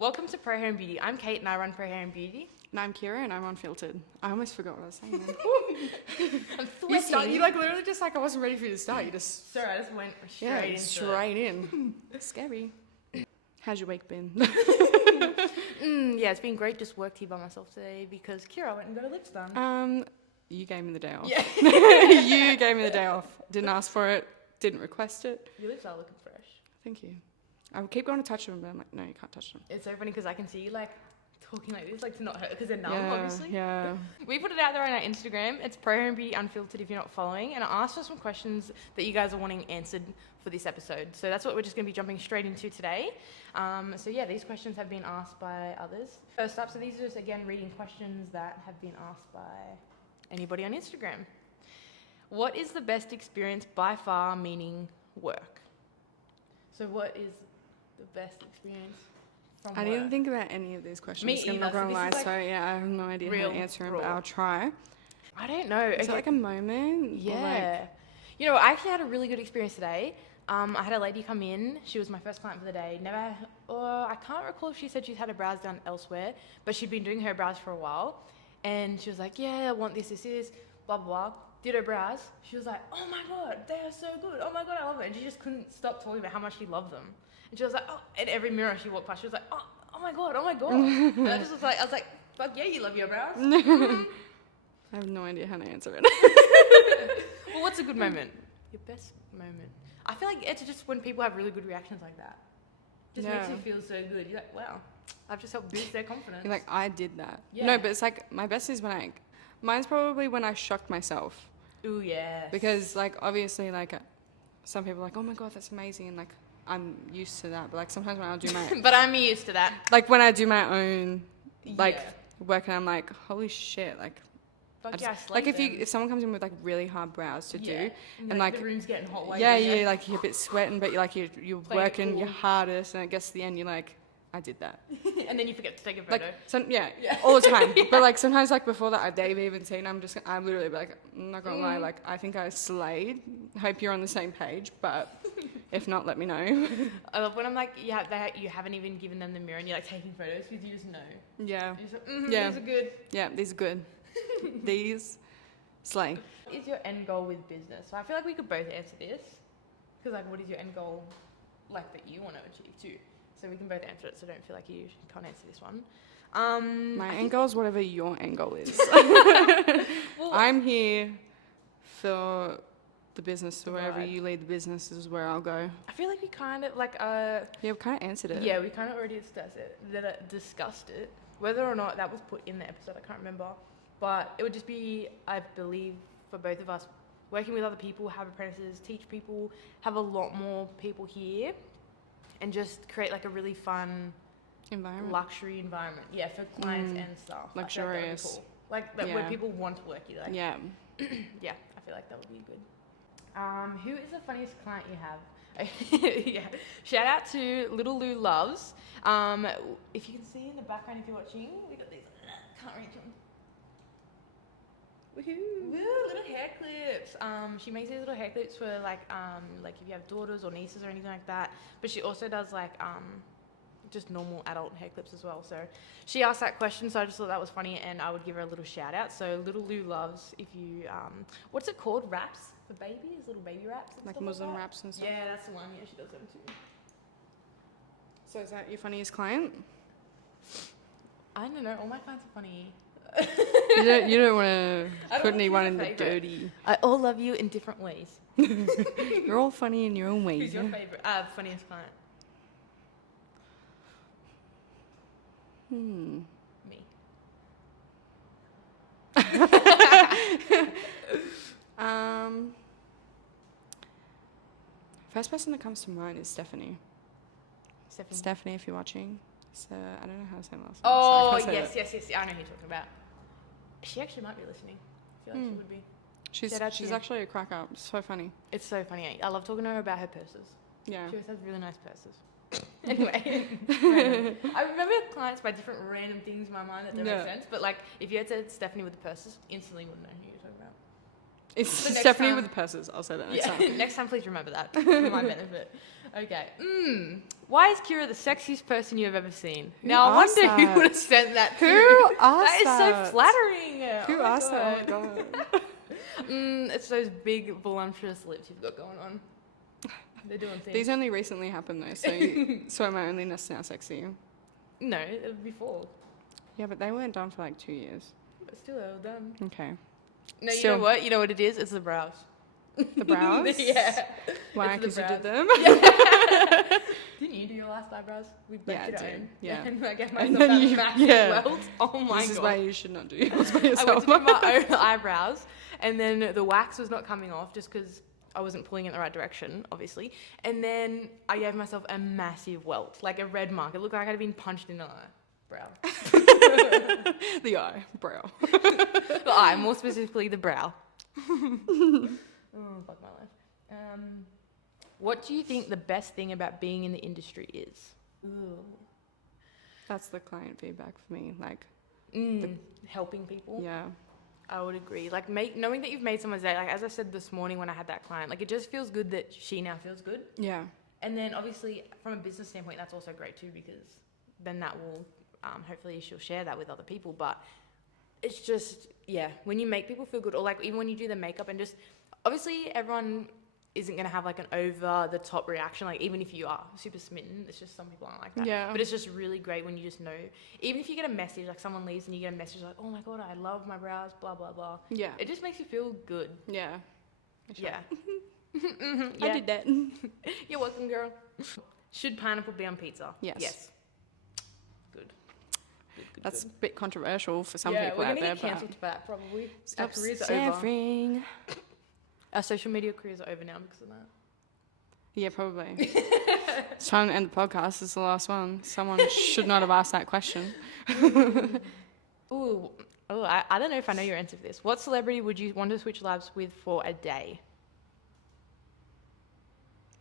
Welcome to Pro Hair and Beauty. I'm Kate and I run Pro Hair and Beauty. And I'm Kira and I'm unfiltered. I almost forgot what I was saying then. I'm You literally just I wasn't ready for you to start. You just Sorry, I just went straight into straight in. Scary. How's your week been? Yeah, it's been great. Just worked here by myself today because Kira went and got her lips done. You gave me the day off. Yeah. You gave me the day off. Didn't ask for it. Didn't request it. Your lips are looking fresh. Thank you. I would keep going to touch them, but I'm like, no, you can't touch them. It's so funny because I can see you talking like this, to not hurt because they're numb, Yeah, obviously. yeah. We put it out there on our Instagram. It's Pro Hair and Beauty Unfiltered if you're not following. And I asked for some questions that you guys are wanting answered for this episode. So that's what we're just going to be jumping straight into today. These questions have been asked by others. First up, so these are just, again, reading questions that have been asked by anybody on Instagram. What is the best experience by far, meaning work? So what is the best experience from I work? didn't think about any of these questions. Me I'm not either, going to so lie. this is So yeah, I have no idea how to answer them, but raw. I'll try. I don't know. Is it like a moment? Or Yeah. You know, I actually had a really good experience today. I had a lady come in. She was my first client for the day. I can't recall if she said she's had her brows done elsewhere, but she'd been doing her brows for a while. And she was like, yeah, I want this, blah, blah, blah. Did her brows. She was like, oh my God, they are so good. Oh my God, I love it. And she just couldn't stop talking about how much she loved them. And she was like, oh, and every mirror she walked past, she was like, oh my God, oh my God. And I was like, fuck yeah, you love your brows. I have no idea how to answer it. Well, what's a good moment? Your best moment. I feel like it's just when people have really good reactions like that. Just makes Yeah. you feel so good. You're like, wow, I've just helped boost their confidence. You're like, I did that. Yeah. No, but it's like, my best is mine's probably when I shocked myself. Ooh, yeah. Because, obviously, some people are like, oh my God, that's amazing. And, I'm used to that. But, sometimes when I'll do my, But I'm used to that. when I do my own, Yeah. work and I'm like, holy shit, Fuck I yeah, I just, slayed them. if someone comes in with, really hard brows to do, and, the room's getting hot. yeah, you're a bit sweating, but you're Playing it working your cool. hardest, and it gets to the end, you're like, I did that. And then you forget to take a photo. Yeah, all the time. But sometimes before that, they've even seen. I'm literally I'm not gonna lie. I think I slayed. Hope you're on the same page. But if not, let me know. I love when I'm like, you haven't even given them the mirror and you're taking photos because you just know. Yeah. You're just like, Yeah. these are good. Yeah, these are good. These slay. What is your end goal with business? So I feel like we could both answer this. Because what is your end goal that you want to achieve too? So we can both answer it, so don't feel like you can't answer this one. My end goal is whatever your end goal is. Well, I'm here for the business, so The wherever ride. you lead the business is where I'll go. I feel like we kind of Yeah, we kind of answered it. yeah, we kind of already discussed it. Whether or not that was put in the episode, I can't remember. But it would just be, I believe, for both of us, working with other people, have apprentices, teach people, have a lot more people here, and just create a really fun Environment. luxury environment. Yeah, for clients and staff. I feel like that would be Luxurious. cool. Where Yeah. people want to work here. Yeah. Yeah, I feel like that would be good. Who is the funniest client you have? Yeah. Shout out to Little Lou Loves. If you can see in the background if you're watching, we got these. Can't reach them. Woohoo! Woo, little hair clips. She makes these little hair clips for if you have daughters or nieces or anything like that. But she also does just normal adult hair clips as well. So she asked that question, so I just thought that was funny, and I would give her a little shout out. So Little Lou Loves, if you what's it called? Wraps for babies, little baby wraps. And stuff Muslim that? wraps and stuff. Yeah, that's the one. Yeah, she does them too. So is that your funniest client? I don't know. All my clients are funny. You don't want to I don't put know anyone who's in your the favourite. dirty. I all love you in different ways. You're all funny in your own ways. Who's your favorite? Funniest client? Me. First person that comes to mind is Stephanie. Stephanie. Stephanie, if you're watching. So I don't know how to say her last name. Oh, so I can't say yes, it. yes. I know who you're talking about. She actually might be listening. I feel like she would be. Shout out to She's you. actually a crack up. So funny. It's so funny. I love talking to her about her purses. Yeah. She always has really nice purses. Anyway, I remember clients by different random things in my mind that don't make sense. But if you had said Stephanie with the purses, instantly wouldn't know who you're talking about. It's So next Stephanie time- with the purses. I'll say that next Yeah. time. Next time, please remember that for my benefit. Okay. Why is Kira the sexiest person you have ever seen? Who Now I asked wonder who that? would have sent that to. Who asked That is that? so flattering. Who Oh my asked that? Oh God. my god. It's those big voluptuous lips you've got going on. They're doing things. These only recently happened though, so am I only now sexy? No, it was before. Yeah, but they weren't done for like 2 years. But still, they were done. Okay. No, you Still. know what? You know what it is? It's the brows. The brows? Yeah. Why? It's the Because you did brows. them? Didn't you do your last eyebrows? We both Yeah, I did our did. own. Yeah. And I gave And myself then that you- massive yeah. welt. Oh my This is God. why you should not do yours by I went yourself. to do my own eyebrows, and then the wax was not coming off just because I wasn't pulling in the right direction, obviously. And then I gave myself a massive welt, like a red mark. It looked like I'd been punched in the brow. The eyebrow. The eye, more specifically the brow. Oh, fuck my life. What do you think the best thing about being in the industry is? Ooh. That's the client feedback for me. Like, Helping people. yeah. I would agree. Like, knowing that you've made someone's day. Like, as I said this morning when I had that client, like, it just feels good that she now feels good. Yeah. And then, obviously, from a business standpoint, that's also great too, because then that will, hopefully, she'll share that with other people. But it's just, yeah, when you make people feel good, or like even when you do the makeup and just, obviously, everyone isn't going to have like an over the top reaction. Like, even if you are super smitten, it's just some people aren't like that. Yeah. But it's just really great when you just know, even if you get a message, like someone leaves and you get a message like, oh my God, I love my brows, blah, blah, blah. Yeah. It just makes you feel good. Yeah. Yeah. I did that. You're welcome, girl. Should pineapple be on pizza? Yes. Yes. Good. That's a bit controversial for some yeah, people we're out gonna there, get but cancelled for that probably. stop Our careers are over. staring. Our social media careers are over now because of that. Yeah, probably. It's time to end the podcast. It's the last one. Someone should not have asked that question. Ooh, I don't know if I know your answer for this. What celebrity would you want to switch lives with for a day?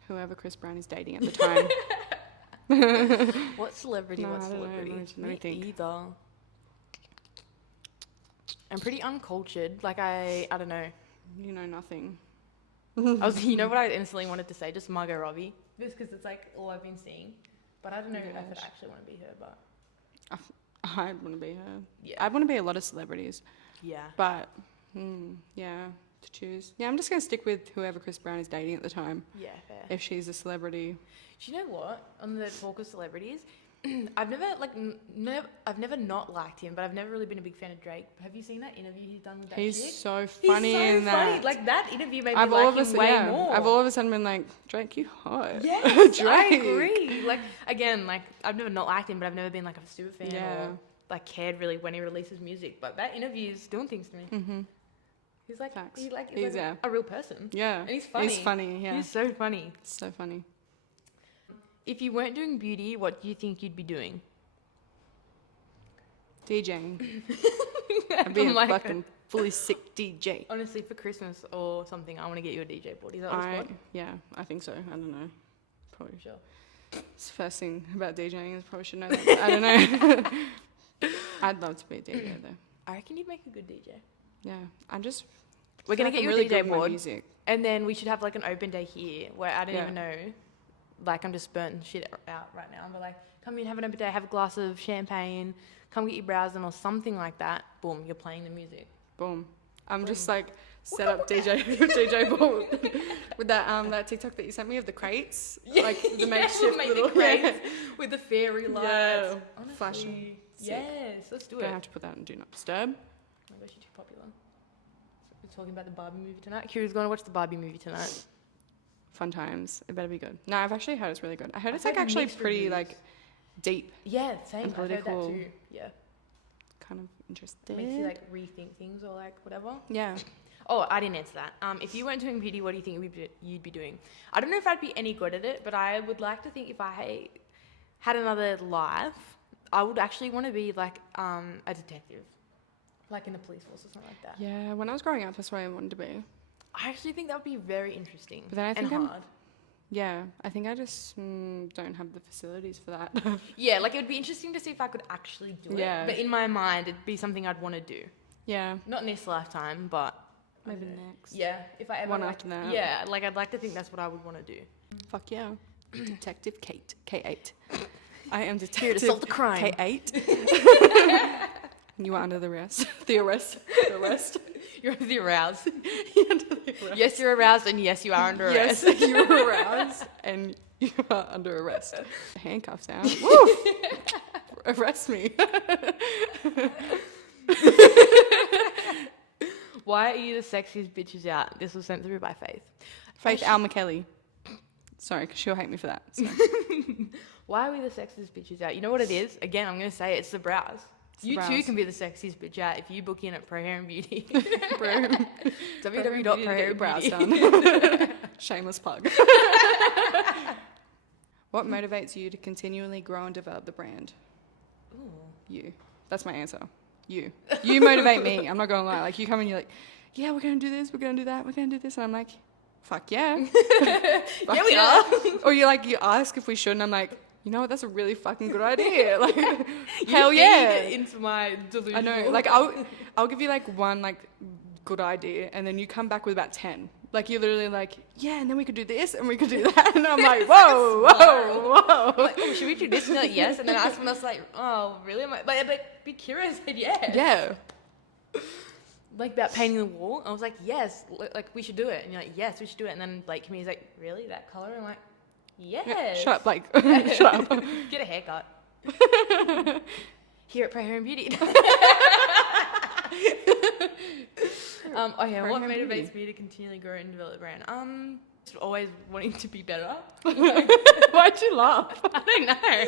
Whoever Chris Brown is dating at the time. What celebrity? No, What I don't know. celebrity? Let me Me think. either. I'm pretty uncultured. Like I don't know. You know nothing. You know what I instantly wanted to say? Just Margot Robbie. Just because it's like all I've been seeing. But I don't know if I'd Gosh. actually want to be her. But I'd want to be her. yeah, I'd want to be a lot of celebrities. yeah. But, yeah, to choose. Yeah, I'm just going to stick with whoever Chris Brown is dating at the time. Yeah, fair. If she's a celebrity. Do you know what? On the talk of celebrities, I've never I've never not liked him, but I've never really been a big fan of Drake. Have you seen that interview he's done with that He's chick? so He's funny so in funny. that. Like that interview made me I've all like of him a way sudden, more. I've all of a sudden been like, Drake, you hot. Yes, I Drake. agree. Like again, like I've never not liked him, but I've never been like a super fan Yeah. or like cared really when he releases music. But that interview is doing things to me. Mm-hmm. He's like Facts. he's like He's, yeah. a real person. Yeah. And he's funny. He's funny, yeah. He's so funny. So funny. If you weren't doing beauty, what do you think you'd be doing? DJing. I'd be Oh a my fucking fully sick DJ. Honestly, for Christmas or something, I want to get you a DJ board. Is that what it's called? Yeah, I think so. I don't know. Probably. Sure. It's the first thing about DJing. I probably should know that. but I don't know. I'd love to be a DJ though. I reckon you'd make a good DJ. Yeah, I'm just. We're feel gonna like get I'm you a really DJ good with my board. Music. And then we should have like an open day here where I don't Yeah. even know. Like, I'm just burning shit out right now. But like, come in, have an open day, have a glass of champagne, come get your brows done or something like that. Boom, you're playing the music. Boom. I'm just like set up DJ board with that TikTok that you sent me of the crates, like the makeshift Make little the crates with the fairy lights. Yeah, Honestly, flashing. Sick. yes, let's do it. Gonna have to put that on Do Not Disturb. Oh my gosh, you're too popular. So we're talking about the Barbie movie tonight. Kira's going to watch the Barbie movie tonight. Fun times. It better be good. No, I've actually heard it's really good. I heard I've it's like heard actually mixed pretty reviews. like deep, Yeah, same. And I've heard that political. too. Yeah, kind of interesting. it makes you like rethink things or like whatever. Yeah. Oh, I didn't answer that. If you weren't doing beauty, what do you think you'd be doing? I don't know if I'd be any good at it, but I would like to think if I had another life, I would actually want to be like a detective, like in the police force or something like that. Yeah. When I was growing up, that's what I wanted to be. I actually think that would be very interesting But then I think and I'm- hard. Yeah. I think I just don't have the facilities for that. Yeah, like it would be interesting to see if I could actually do Yeah. it. But in my mind, it'd be something I'd want to do. yeah. Not in this lifetime, but I Maybe don't know. next. Yeah, if I ever One like, after that. Yeah, like I'd like to think that's what I would want to do. Fuck yeah. Detective Kate, K8. I am Detective Here to solve the crime. K8. You are under the arrest. The arrest. The arrest. You're under the aroused. You're under the arrest. Yes, you're aroused, and yes, you are under arrest. Yes, you're aroused and you are under arrest. Handcuffs down. Woo! Arrest me. Why are you the sexiest bitches out? This was sent through by Faith. Faith Al McKelly. Sorry, because she'll hate me for that. So. Why are we the sexiest bitches out? You know what it is? Again, I'm going to say it's the brows. The You brows. too can be the sexiest bitch out if you book in at Pro Hair and Beauty. Bro. www.prohairandbeauty. done. Shameless plug. What motivates you to continually grow and develop the brand? Ooh. You. That's my answer. You. You motivate me. I'm not going to lie. Like, you come and you're like, yeah, we're going to do this, we're going to do that, we're going to do this. And I'm like, fuck yeah. Fuck Yeah, we are. Or you ask if we should, and I'm like, you know what, that's a really fucking good idea. Like, You hell feed yeah. into my delusion. I know. Like, I'll give you like one like good idea, and then you come back with about 10. Like, you're literally like, yeah, and then we could do this and we could do that, and I'm like, whoa, whoa. Like, oh, should we do this? And they're like, yes. And then I asked someone else, like, oh, really? But be curious. I said, yes. Yeah. Like about painting the wall. I was like, yes. Like, we should do it. And you're like, yes, we should do it. And then Blake came in, he's like, really? That color? I'm like, yes. Yeah, shut up, like, shut up. Get a haircut. Here at Pro Hair and Beauty. Oh yeah, Pro what Hair and motivates Beauty. me to continually grow and develop the brand? Just always wanting to be better. Why'd you laugh? I don't know.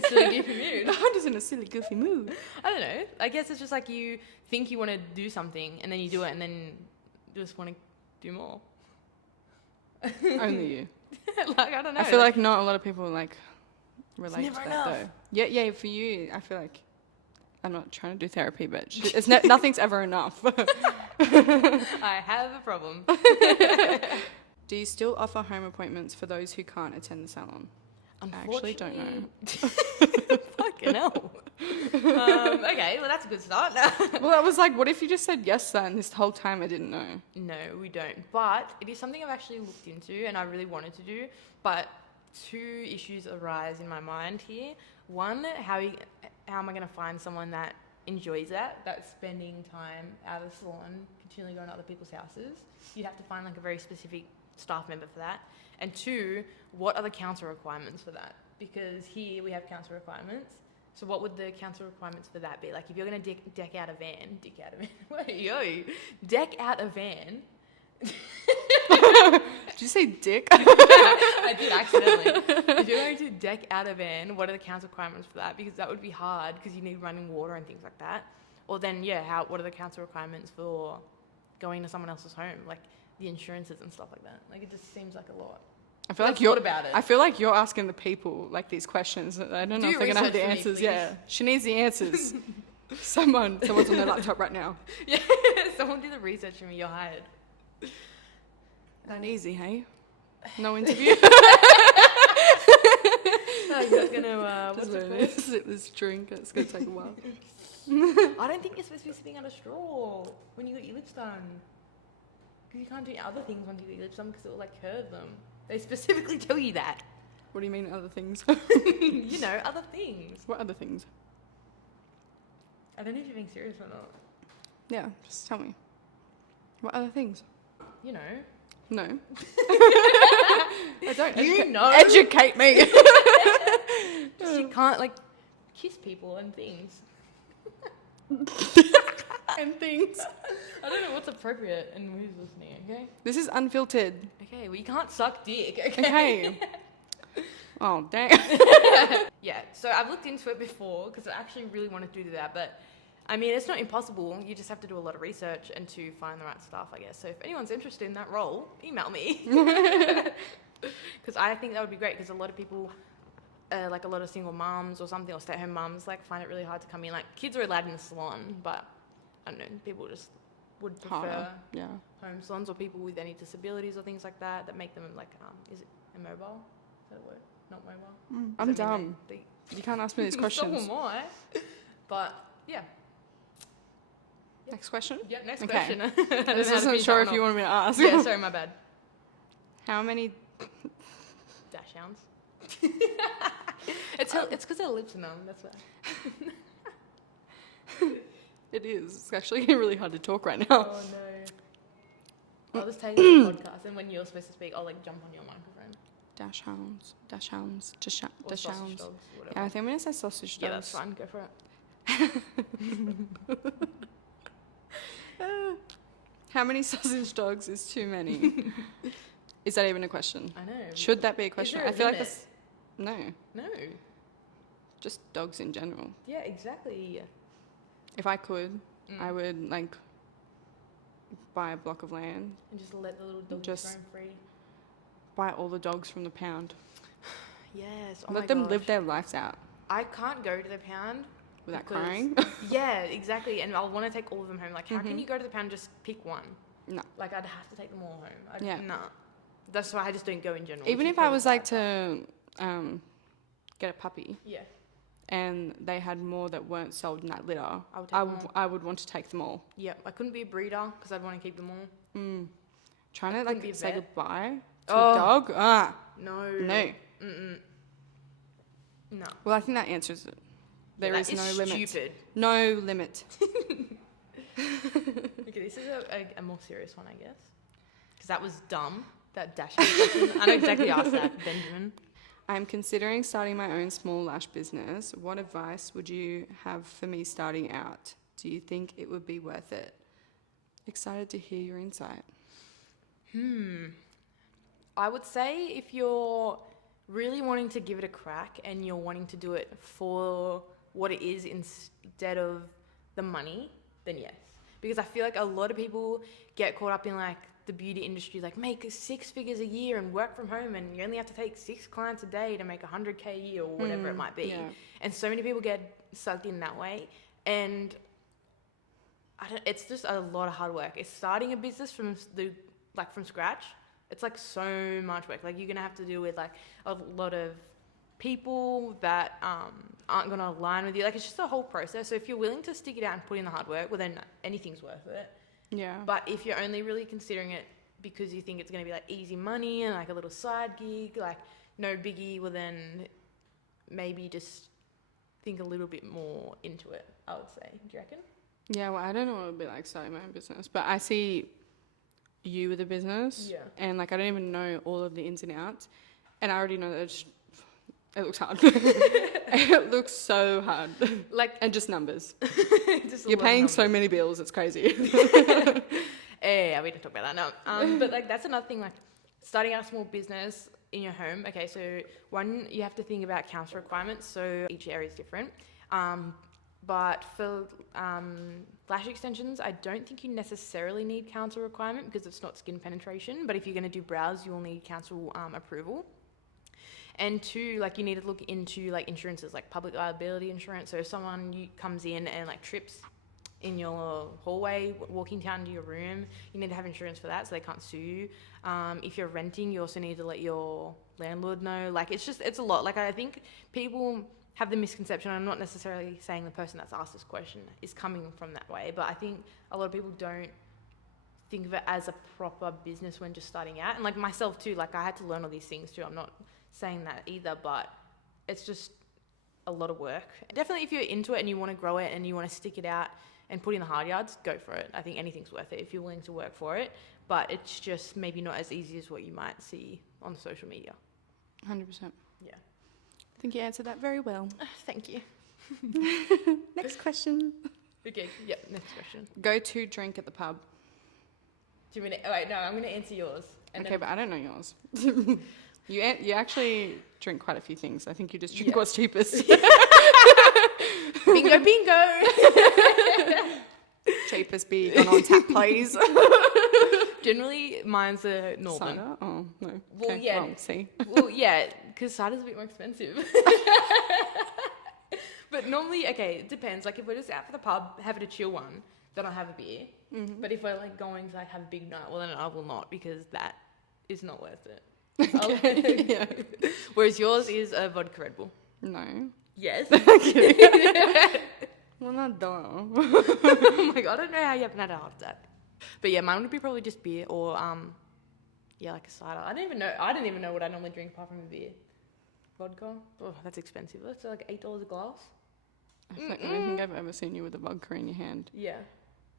Just in a silly goofy mood. I'm just in a silly, goofy mood. I don't know. I guess it's just like you think you want to do something and then you do it and then you just want to do more. Only you. Like, I don't know. I feel like not a lot of people like relate never to that enough. though. Yeah, for you, I feel like I'm not trying to do therapy, but it's nothing's ever enough. I have a problem. Do you still offer home appointments for those who can't attend the salon? I actually don't know. Fucking hell. Okay, well that's a good start. Well, I was like, what if you just said yes to that and this whole time I didn't know? No, we don't. But it is something I've actually looked into and I really wanted to do. But two issues arise in my mind here. One, how am I going to find someone that enjoys that's spending time out of the salon, continually going to other people's houses? You'd have to find like a very specific staff member for that. And two, what are the council requirements for that? Because here we have council requirements. So what would the council requirements for that be? Like if you're going to deck out a van, deck out a van. Did you say dick? I did accidentally. If you're going to deck out a van, what are the council requirements for that? Because that would be hard because you need running water and things like that. Or then, what are the council requirements for going to someone else's home? Like the insurances and stuff like that. Like it just seems like a lot. I feel like I've you're thought about it. I feel like you're asking the people like these questions. I don't know Do if they're gonna have the research for me, answers. please. Yeah, she needs the answers. Someone's on their laptop right now. Yeah, someone do the research for me. You're hired. That easy, hey? No interview. I'm just gonna what's Just it gonna called? sip this drink. It's gonna take a while. I don't think you're supposed to be sipping out a straw when you got your lips done. Because you can't do other things once you get your lips done because it will like curve them. They specifically tell you that. What do you mean other things? You know, other things. What other things? I don't know if you're being serious or not. Yeah, just tell me. What other things? You know. No. I don't. You know. Educate me. Just you can't like kiss people and things. And things. I don't know what's appropriate and who's listening, okay? This is unfiltered. Okay, well you can't suck dick, okay? Okay. Oh, dang. Yeah, so I've looked into it before because I actually really wanted to do that, but I mean, it's not impossible. You just have to do a lot of research and to find the right stuff, I guess. So if anyone's interested in that role, email me. Because I think that would be great because a lot of people, like a lot of single mums or something, or stay-at-home mums, like find it really hard to come in. Like kids are allowed in the salon, but I don't know, people just would prefer Harder. Yeah. home salons or people with any disabilities or things like that that make them like, is it immobile? Is that a word? Not mobile? I'm Does that mean dumb. they- You can't ask me these questions. So am I. But yeah. Next question. Yep, next Okay. question. I don't know This how to isn't finish sure that if one you off. wanted me to ask. Yeah, sorry, my bad. How many hounds. It's because their lips are numb. That's why. It is. It's actually really hard to talk right now. Oh no. I'll just take the podcast, and when you're supposed to speak, I'll like jump on your microphone. Dash hounds, dash hounds, dash Or sausage hounds. dogs, whatever. Yeah, I think I'm gonna say sausage dogs. Yeah, that's fine. Go for it. How many sausage dogs is too many? Is that even a question? I know. Should that be a question? there a I feel like limit? that's no, No. just dogs in general. Yeah, exactly. If I could, I would like buy a block of land, And just let the little dog Just- roam free. buy all the dogs from the pound, Yes. Oh let my them gosh. live their lives out I can't go to the pound. without because- crying. Yeah, exactly. And I'll want to take all of them home. Like, how can you go to the pound and just pick one? No. Like, I'd have to take them all home. Yeah. Nah. That's why I just don't go in general. Even which if I is was really like sad. to get a puppy Yeah. and they had more that weren't sold in that litter, I would take them all. I would want to take them all. Yeah. I couldn't be a breeder because I'd want to keep them all. Trying to couldn't be like a say vet. goodbye to Oh. a dog? No. No. No. Well, I think that answers it. There That is no limit. Stupid. No limit. Okay, this is a more serious one, I guess. Because that was dumb. That dash question. I know exactly asked that, Benjamin. I'm considering starting my own small lash business. What advice would you have for me starting out? Do you think it would be worth it? Excited to hear your insight. I would say if you're really wanting to give it a crack and you're wanting to do it for what it is instead of the money, then yes. Because I feel like a lot of people get caught up in like the beauty industry, like make 6 figures a year and work from home and you only have to take 6 clients a day to make 100K a year or whatever it might be. yeah. And so many people get sucked in that way. And it's just a lot of hard work. It's starting a business from scratch. It's like so much work. Like you're gonna have to deal with like a lot of people that aren't gonna align with you. Like it's just a whole process. So if you're willing to stick it out and put in the hard work, well then anything's worth it. Yeah. But if you're only really considering it because you think it's gonna be like easy money and like a little side gig, like no biggie, well then maybe just think a little bit more into it, I would say. Do you reckon? Yeah, well, I don't know what it would be like starting my own business, but I see you with a business, Yeah. and like I don't even know all of the ins and outs, and I already know that it looks hard. It looks so hard, Like and just numbers. just a You're lot of paying numbers. so many bills, it's crazy. Yeah, we didn't talk about that. No. But like that's another thing. Like starting out a small business in your home. Okay, so one, you have to think about council requirements. So each area is different. But for lash extensions, I don't think you necessarily need council requirement because it's not skin penetration. But if you're going to do brows, you will need council approval. And two, like you need to look into like insurances, like public liability insurance. So if someone comes in and like trips in your hallway, walking down to your room, you need to have insurance for that so they can't sue you. If you're renting, you also need to let your landlord know. Like it's a lot. Like I think people have the misconception, I'm not necessarily saying the person that's asked this question is coming from that way, but I think a lot of people don't think of it as a proper business when just starting out. And like myself too, like I had to learn all these things too. I'm not saying that either, but it's just a lot of work. Definitely if you're into it and you want to grow it and you want to stick it out and put in the hard yards, go for it. I think anything's worth it if you're willing to work for it, but it's just maybe not as easy as what you might see on social media. 100%. Yeah. I think you answered that very well. Thank you. Next question. Okay, yep, next question. Go to drink at the pub. Do you mean, oh wait, no, I'm going to answer yours. And Okay, but I don't know yours. You actually drink quite a few things. I think you just drink Yeah. what's cheapest. bingo, bingo. Cheapest beer gone on tap, please. Generally, mine's a Northern. Cider? Oh, no. Well, Okay, yeah. well, see. Well, yeah, because cider's a bit more expensive. But normally, okay, it depends. Like if we're just out for the pub, having a chill one, then I'll have a beer. Mm-hmm. But if we're like going to like have a big night, well then I will not because that is not worth it. Okay, yeah. Whereas yours is a vodka Red Bull. No. Yes. Well, not duh. Oh my god, I don't know how you haven't had a heart attack. But yeah, mine would be probably just beer or Yeah, like a cider. I didn't even know what I normally drink apart from a beer. Vodka. Oh, that's expensive. That's like $8 a glass. I don't think I've ever seen you with a vodka in your hand Yeah.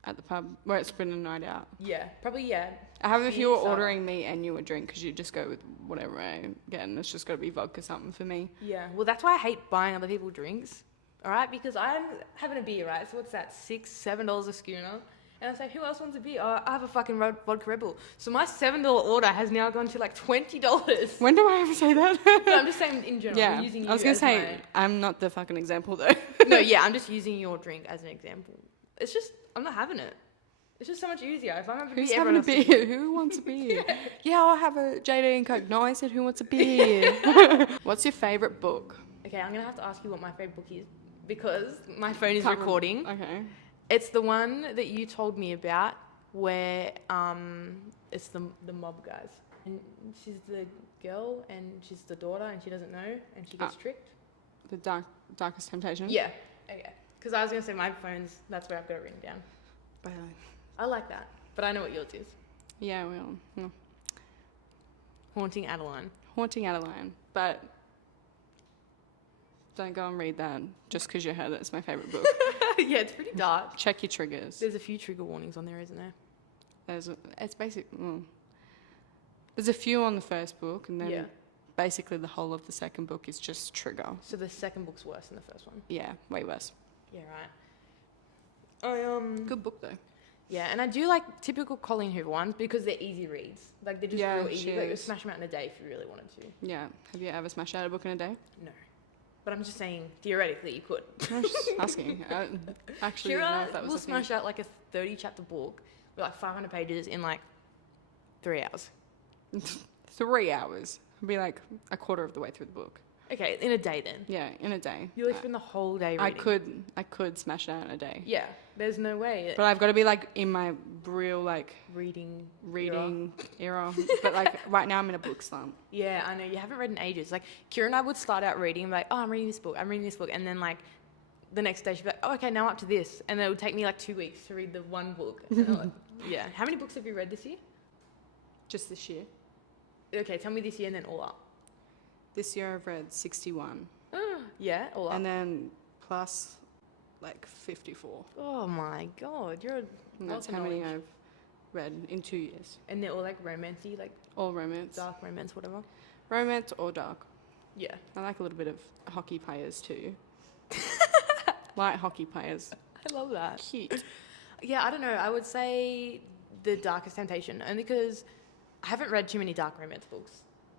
at the pub where it's been a night out. Yeah. Probably, yeah. I have if you Beer, were cider. ordering me and you a drink because you just go with whatever I get and it's just got to be vodka something for me. Yeah. Well, that's why I hate buying other people drinks. All right, because I'm having a beer, right? So what's that? $6-7 a schooner. And I say, who else wants a beer? Oh, I have a fucking vodka Red Bull. So my $7 order has now gone to like $20. When do I ever say that? No, I'm just saying in general. Yeah, I'm using you I was gonna as say I'm not the fucking example though. No, yeah, I'm just using your drink as an example. It's just, I'm not having it. It's just so much easier. If I'm having a Who's beer, having a everyone else beer? Who wants a beer? Yeah, I'll have a JD and Coke. No, I said who wants a beer. What's your favourite book? Okay, I'm gonna have to ask you what my favorite book is because my phone is Can't recording. Okay. It's the one that you told me about where it's the mob guys. And she's the girl and she's the daughter and she doesn't know and she gets tricked. The Darkest Temptation? Yeah. Okay. Because I was gonna say my phone's, that's where I've got it written down. By the way. I like that, but I know what yours is. Yeah, well, no. Haunting Adeline. Haunting Adeline. But don't go and read that just because you heard that it's my favourite book. Yeah, it's pretty dark. Check your triggers. There's a few trigger warnings on there, isn't there? It's basic. There's a few on the first book, and then Yeah. basically the whole of the second book is just trigger. So the second book's worse than the first one. Yeah, way worse. Yeah, right. Good book though. Yeah, and I do like typical Colleen Hoover ones because they're easy reads. Like they're just Yeah, real easy. she Like you is. smash them out in a day if you really wanted to. Yeah. Have you ever smashed out a book in a day? No, but I'm just saying theoretically you could. I was just asking. I actually didn't know if that was will a thing. smash out like a 30-chapter book with like 500 pages in like 3 hours. 3 hours. It'd be like a quarter of the way through the book. Okay, in a day then. Yeah, in a day. You like spend the whole day I reading. could smash it out in a day. Yeah, there's no way. But I've got to be like in my real like reading. era. But like right now I'm in a book slump. Yeah, I know. You haven't read in ages. Like, Kira and I would start out reading and be like, oh, I'm reading this book. And then, like, the next day she'd be like, oh, okay, now up to this. And then it would take me, like, 2 weeks to read the one book. And I'm like, yeah. How many books have you read this year? Just this year. Okay, tell me this year and then all up. This year I've read 61. Yeah, all up. And then plus like 54. Oh, my God. You're a And that's wealth how of many knowledge. I've read in 2 years. And they're all, like, romancy, like, All romance. dark romance, whatever. Romance or dark. Yeah. I like a little bit of hockey players too. Light hockey players. I love that. Cute. Yeah, I don't know. I would say The Darkest Temptation, only because I haven't read too many dark romance books,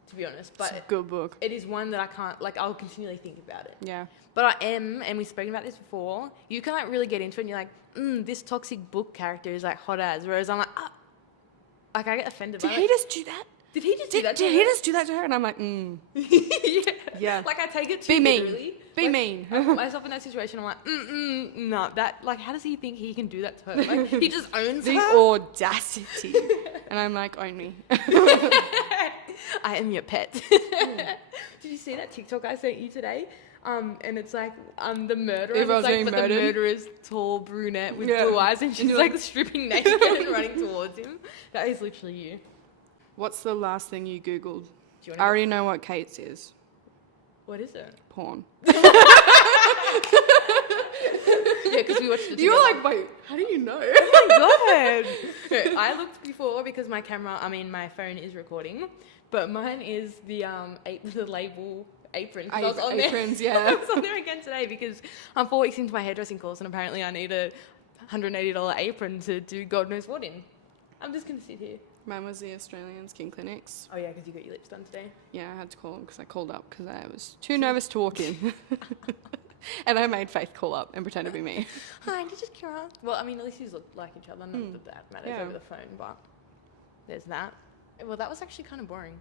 to be honest. But It's a good book. it is one that I can't, like, I'll continually think about it. Yeah. But I am, and we've spoken about this before, you can, like, really get into it and you're like, this toxic book character is, like, hot as. Whereas I'm like, like, I get offended by Did it. he just do that? Did he just do that to Did her? he just do that to her? And I'm like, yeah. Yeah. Like, I take it too Be mean. literally. Be Like, mean. I put myself in that situation. I'm like, no, that, like, how does he think he can do that to her? Like, he just owns The her. audacity. And I'm like, own me. I am your pet. Did you see that TikTok I sent you today? And it's like the murderer. Everyone's It's like, getting but murdered. the murderer's tall brunette with Yeah. blue eyes, and she's you're like like- stripping naked and running towards him. That is literally you. What's the last thing you Googled? Do you I want already know what Kate's is. What is it? Porn. Yeah, because we watched it. You were together. like, wait, how do you know? Oh my god! I looked before because my phone is recording, but mine is the label apron. 'cause I was on Aprons, there. yeah. I was on there again today because I'm 4 weeks into my hairdressing course and apparently I need a $180 apron to do God knows what in. I'm just gonna sit here. Mine was the Australian Skin Clinics. Oh yeah, because you got your lips done today. Yeah, I had to call because I called up because I was too nervous to walk in. And I made Faith call up and pretend to be me. Hi, this is Kira. Well, I mean, at least you look like each other. Not that that matters Yeah. over the phone, but there's that. Well, that was actually kind of boring.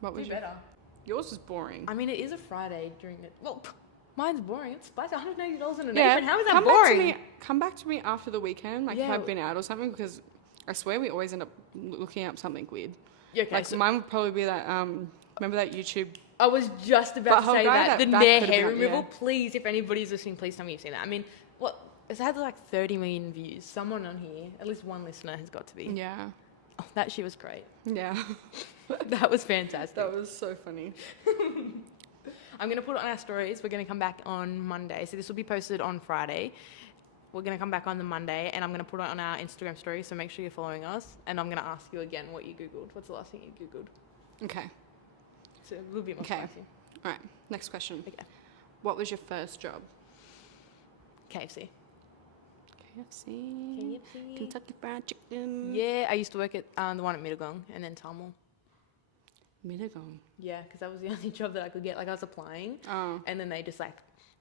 What was Do your... better. Yours was boring. I mean, it is a Friday during the... Well, mine's boring. It's like $180 in an Yeah, apron. How is that come boring? Come back to me after the weekend, like if Yeah. I've been out or something, because I swear we always end up looking up something weird. Yeah, okay, Like so mine would probably be that. Remember that YouTube? I was just about to Butthole say guy, that. The that Nair could've hair been up, removal. yeah. Please, if anybody's listening, please tell me you've seen that. I mean, what? It's had like 30 million views. Someone on here, at least one listener has got to be. Yeah. Oh, that shit was great. Yeah. That was fantastic. That was so funny. I'm going to put it on our stories. We're going to come back on Monday. So this will be posted on Friday. We're going to come back on the Monday, and I'm going to put it on our Instagram story, so make sure you're following us. And I'm going to ask you again what you Googled. What's the last thing you Googled? Okay. So a little bit more Okay. spicy. All right. Next question. Okay. What was your first job? KFC. KFC. Kentucky Fried Chicken. Yeah, I used to work at the one at Mittagong and then Tamil. Mittagong. Yeah, because that was the only job that I could get. Like, I was applying, Oh. and then they just, like,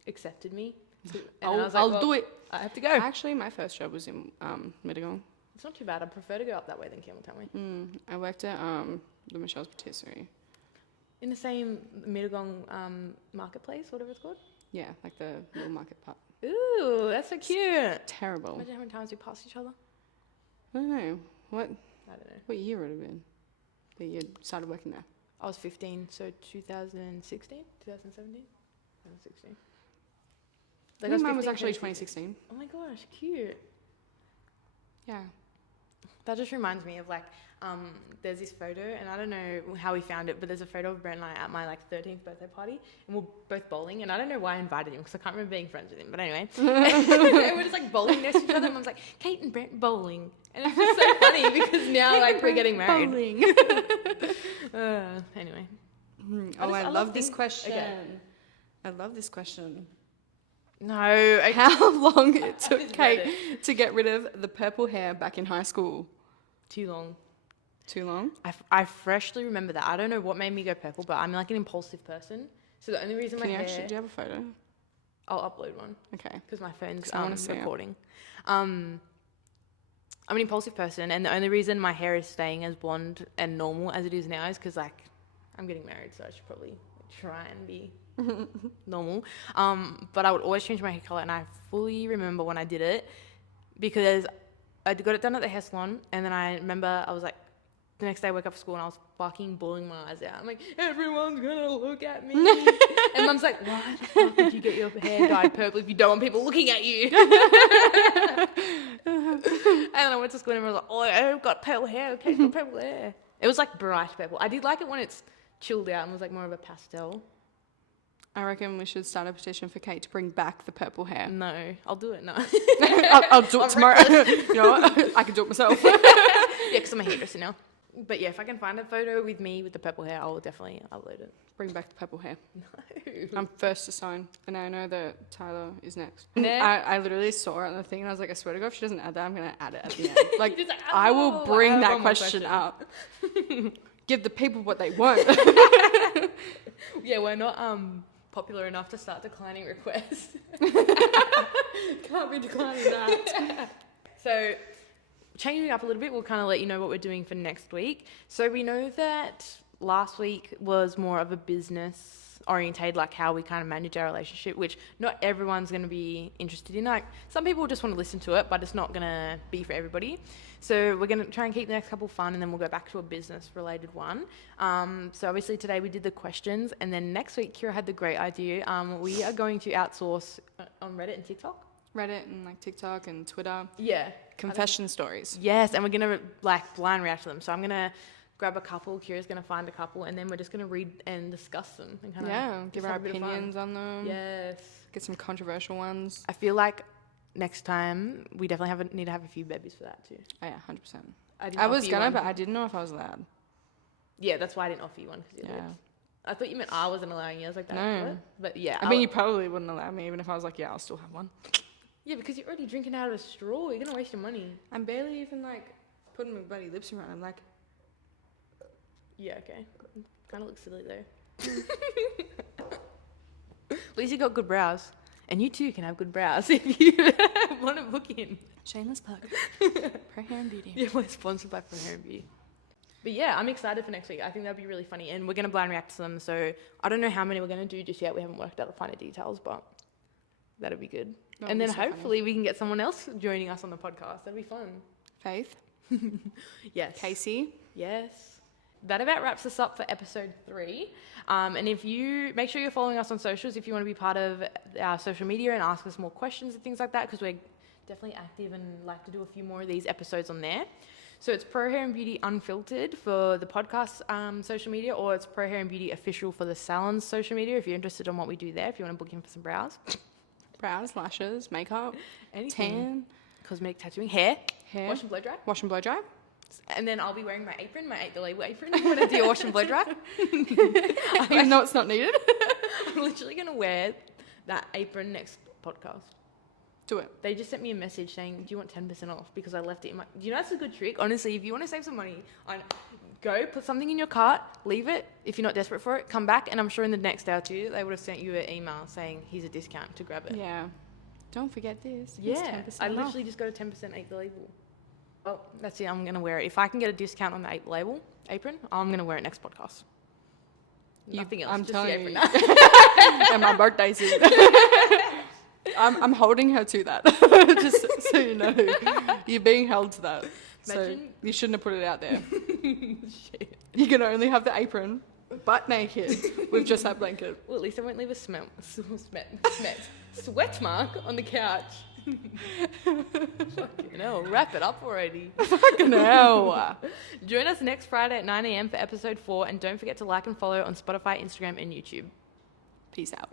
accepted me. And then I was I'll like, do well, it. I have to go. Actually, my first job was in Mittagong. It's not too bad. I prefer to go up that way than Campbelltown. I worked at the Michelle's Patisserie. In the same Mittagong marketplace, whatever it's called. Yeah, like the little market part. Ooh, that's so cute. Terrible. Imagine how many times we passed each other. I don't know. I don't know. What year would it have been that you started working there? I was 15, so 2016, 2017, 2016. I think mine was 15, actually 2016. 2016. Oh my gosh, cute. Yeah. That just reminds me of, like, there's this photo, and I don't know how we found it, but there's a photo of Brent and I at my, like, 13th birthday party, and we're both bowling, and I don't know why I invited him, because I can't remember being friends with him, but anyway. And we're just, like, bowling next to each other, and Mum's like, Kate and Brent bowling. And it's just so funny, because now, like, we're getting married. Bowling. Anyway. Oh, I love this things- question. Okay. I love this question. No. Okay. How long it just took read Kate to get rid of the purple hair back in high school? Too long. Too long? I freshly remember that. I don't know what made me go purple, but I'm, like, an impulsive person. So the only reason Can my you hair... actually, do you have a photo? I'll upload one. Okay. Because my phone's 'Cause I wanna see it. recording. I'm an impulsive person, and the only reason my hair is staying as blonde and normal as it is now is because, like, I'm getting married, so I should probably try and be normal. But I would always change my hair color, and I fully remember when I did it because I got it done at the hair salon, and then I remember I was like, the next day I woke up for school and I was fucking bawling my eyes out. I'm like, everyone's gonna look at me. And Mum's like, why the fuck did you get your hair dyed purple if you don't want people looking at you? And I went to school and everyone was like, oh, I've got purple hair. Okay, got purple hair. It was like bright purple. I did like it when it's chilled out and was like more of a pastel. I reckon we should start a petition for Kate to bring back the purple hair. No, I'll do it. No. I'll do it tomorrow. You know what? I can do it myself. Yeah, because I'm a hairdresser now. But yeah, if I can find a photo with me with the purple hair, I'll definitely upload it. Bring back the purple hair. No. I'm first to sign, and I know that Tyler is next. Next. I literally saw it on the thing, and I was like, I swear to God, if she doesn't add that, I'm going to add it at the end. Like, You're just like, I will "Oh, I bring have that one more question up. Give the people what they want. Yeah, we're not popular enough to start declining requests. Can't be declining that. So, changing up a little bit, we'll kind of let you know what we're doing for next week. So we know that last week was more of a business orientated, like how we kind of manage our relationship, which not everyone's going to be interested in. Like, some people just want to listen to it, but it's not going to be for everybody. So we're going to try and keep the next couple fun, and then we'll go back to a business related one. So obviously today we did the questions, and then next week Kira had the great idea. We are going to outsource on Reddit and TikTok. Reddit and like TikTok and Twitter. Yeah. Confession stories. Yes, and we're gonna like blind react to them. So I'm gonna grab a couple. Kira's gonna find a couple, and then we're just gonna read and discuss them and kind of Give our opinions on them. Yes. Get some controversial ones. I feel like next time we definitely need to have a few babies for that too. Oh yeah, 100%. didn't I was offer you gonna, one. but I didn't know if I was allowed. Yeah, that's why I didn't offer you one because you're Yeah. lips. I thought you meant I wasn't allowing you. I was like, that. No. What? But yeah, I mean, you probably wouldn't allow me, even if I was like, yeah, I'll still have one. yeah, because you're already drinking out of a straw. You're gonna waste your money. I'm barely even like putting my bloody lips around. I'm like, Yeah, okay. Kind of looks silly though. At least you got good brows. And you too can have good brows if you want to book in. shameless plug. Pro Hair and Beauty. Yeah, we're sponsored by Pro Hair and Beauty. But yeah, I'm excited for next week. I think that'll be really funny. And we're going to blind react to them. So I don't know how many we're going to do just yet. We haven't worked out the finer details, but that'll be good. That'll and be then so funny. hopefully we can get someone else joining us on the podcast. That'll be fun. Faith. Yes. Casey. Yes. That about wraps us up for episode 3. And if you make sure you're following us on socials if you want to be part of our social media and ask us more questions and things like that, because we're definitely active and like to do a few more of these episodes on there. So it's Pro Hair and Beauty Unfiltered for the podcast social media, or it's Pro Hair and Beauty Official for the salon's social media if you're interested in what we do there, if you want to book in for some Brows, lashes, makeup, anything. tan, Cosmetic tattooing, hair, hair, wash and blow dry. wash and blow dry. And then I'll be wearing my apron, my the label apron when I do your wash and blow dry. Even though it's not needed. I'm literally going to wear that apron next podcast. Do it. They just sent me a message saying, do you want 10% off? Because I left it in my... You know, that's a good trick. Honestly, if you want to save some money, go put something in your cart, leave it. If you're not desperate for it, come back. And I'm sure in the next day or two, they would have sent you an email saying, here's a discount to grab it. Yeah. Don't forget this. It's Yeah. 10% I off. literally just go to 10% Ape the Label. Oh, that's it. I'm going to wear it. If I can get a discount on the Ape Label apron, I'm going to wear it next podcast. Nothing else. I'm just telling the you. apron. And my birthday soon. I'm holding her to that. Just so you know. You're being held to that. So Imagine- you shouldn't have put it out there. Shit. You can only have the apron, butt naked, with just that blanket. Well, at least I won't leave a sweat mark on the couch. Fucking hell, wrap it up already. Fucking hell. Join us next Friday at 9 a.m. for episode 4, and don't forget to like and follow on Spotify, Instagram, and YouTube. Peace out.